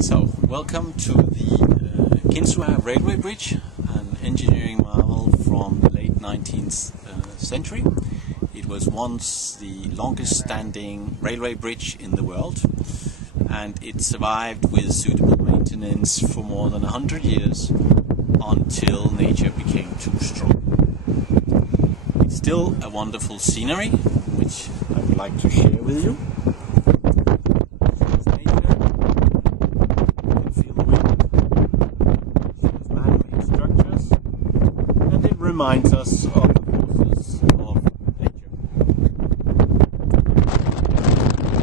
So, welcome to the Kinsua Railway Bridge, an engineering marvel from the late 19th century. It was once the longest standing railway bridge in the world, and it survived with suitable maintenance for more than 100 years until nature became too strong. It's still a wonderful scenery, which I would like to share with you. Reminds us of the forces of nature.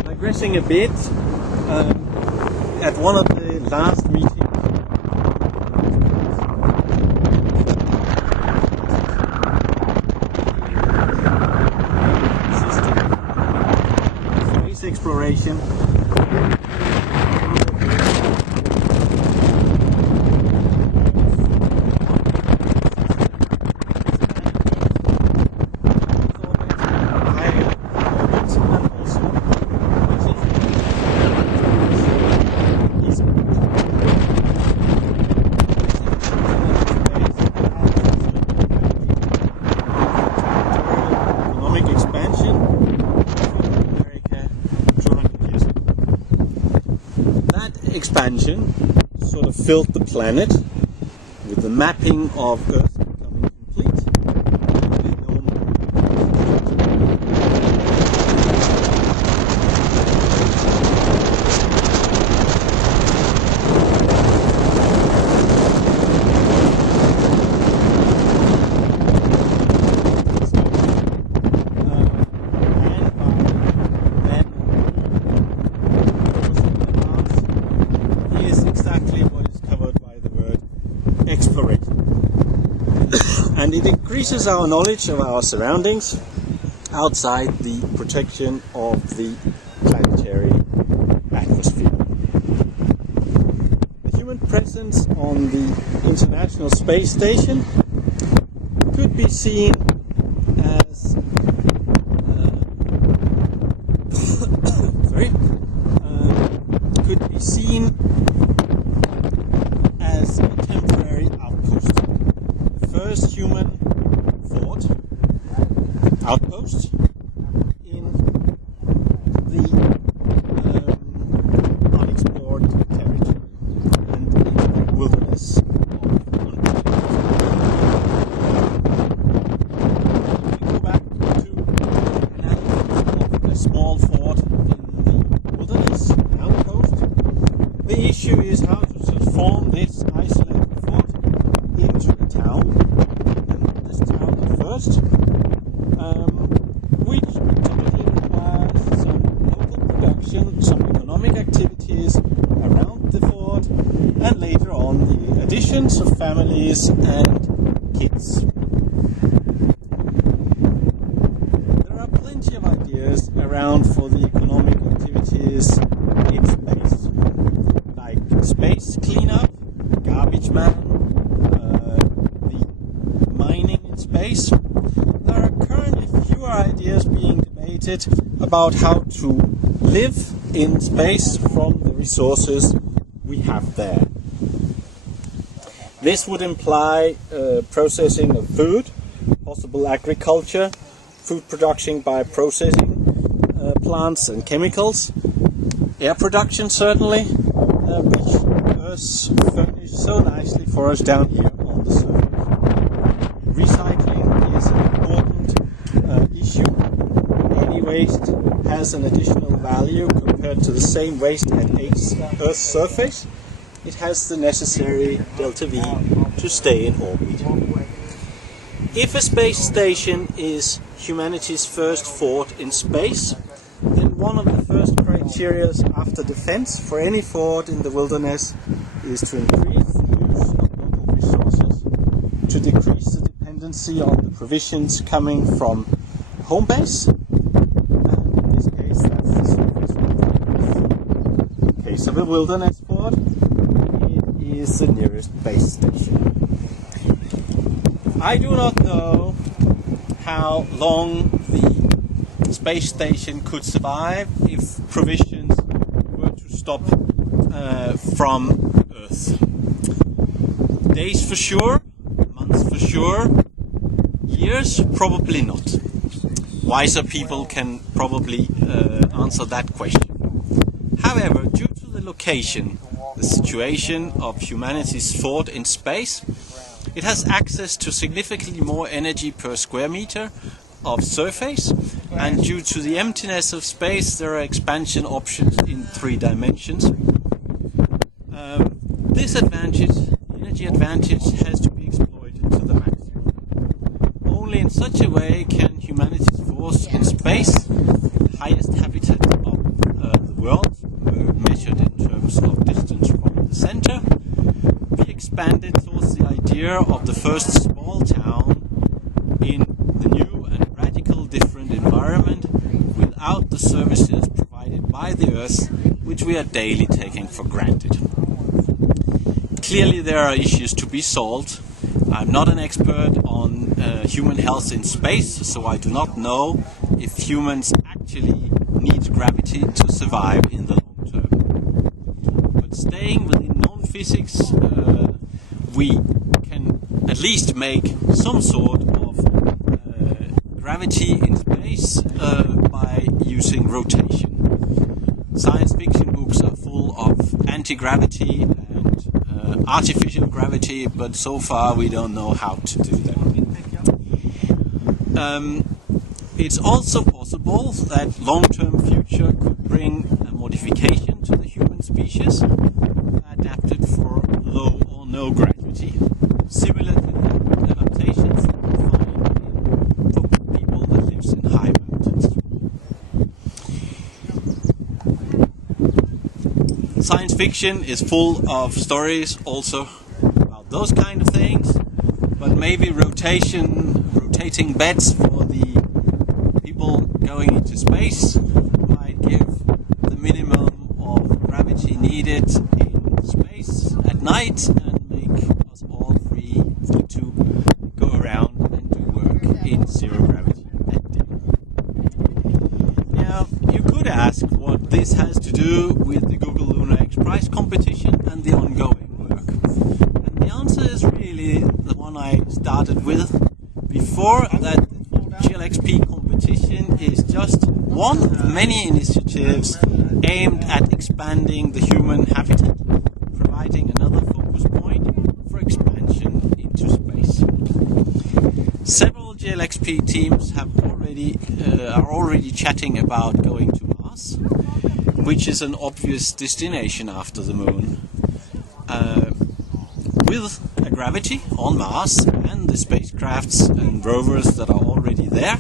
Digressing a bit, at one of the last meetings, space exploration. Expansion sort of filled the planet with the mapping of Earth becoming complete. And it increases our knowledge of our surroundings outside the protection of the planetary atmosphere. The human presence on the International Space Station could be seen as a temporary outpost. First human thought outpost in the unexplored territory and in the wilderness of Ontario. If we go back to an analogy of a small fort in the wilderness, an outpost, the issue is how to transform this isolated fort into a town. Which typically requires some local production, some economic activities around the fort, and later on the additions of families and kids. There are plenty of ideas around for the economic activities in space, like space cleanup, garbage man, the mining in space. There are currently fewer ideas being debated about how to live in space from the resources we have there. This would imply processing of food, possible agriculture, food production by processing plants and chemicals, air production certainly, which Earth furnished so nicely for us down here on the surface. Recycling is an important issue. Any waste has an additional value compared to the same waste at Earth's surface. It has the necessary delta V to stay in orbit. If a space station is humanity's first fort in space, then one of the first criteria after defense for any fort in the wilderness is to increase the use of local resources, to decrease the dependency on the provisions coming from home base, and in this case that's the surface. In case of a wilderness fort, it is the nearest base station. I do not know how long the space station could survive if provisions were to stop from Earth. Days for sure, months for sure, years probably not. Wiser people can probably answer that question. However, due to the location, the situation of humanity's thought in space, it has access to significantly more energy per square meter of surface, and due to the emptiness of space, there are expansion options in 3 dimensions. This energy advantage, has to be exploited to the maximum. Only in such a way can humanity's force in space, the highest habitat of the world, measured in terms of distance from the center, be expanded towards the idea of the first small town in the new and radical different environment without the services provided by the Earth, which we are daily taking for granted. Clearly there are issues to be solved. I'm not an expert on human health in space, so I do not know if humans actually need gravity to survive in the long term. But staying within known physics, we can at least make some sort of gravity in space by using rotation. Science fiction books are full of anti-gravity and artificial gravity, but so far we don't know how to do that. It's also possible that long-term future could bring a modification to the human species adapted for low or no gravity, similar to the adaptations that we find for people that lives in high mountains. Science fiction is full of stories also about those kind of things, but maybe rotating beds for the people going into space might give the minimum of gravity needed in space at night and make us all free to go around and do work in zero gravity at day. Now, you could ask what this has to do with the Euroluna X Prize competition and the ongoing work. And the answer is really the one I started with before, that GLXP competition is just one of many initiatives aimed at expanding the human habitat, providing another focus point for expansion into space. Several GLXP teams are already chatting about going to Mars, which is an obvious destination after the Moon. With a gravity on Mars and the spacecrafts and rovers that are already there,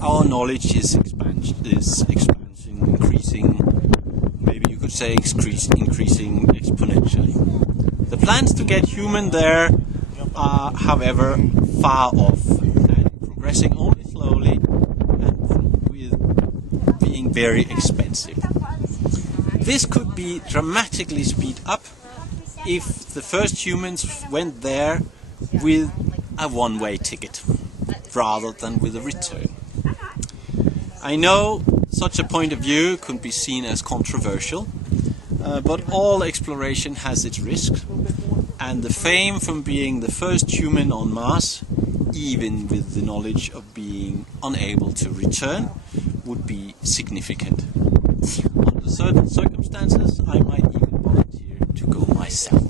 our knowledge is increasing, maybe you could say increasing exponentially. The plans to get human there are, however, far off and progressing only slowly and with being very expensive. This could be dramatically speed up if the first humans went there with a one-way ticket rather than with a return. I know such a point of view could be seen as controversial, but all exploration has its risks, and the fame from being the first human on Mars, even with the knowledge of being unable to return, would be significant. Under certain circumstances, I might even volunteer to go myself.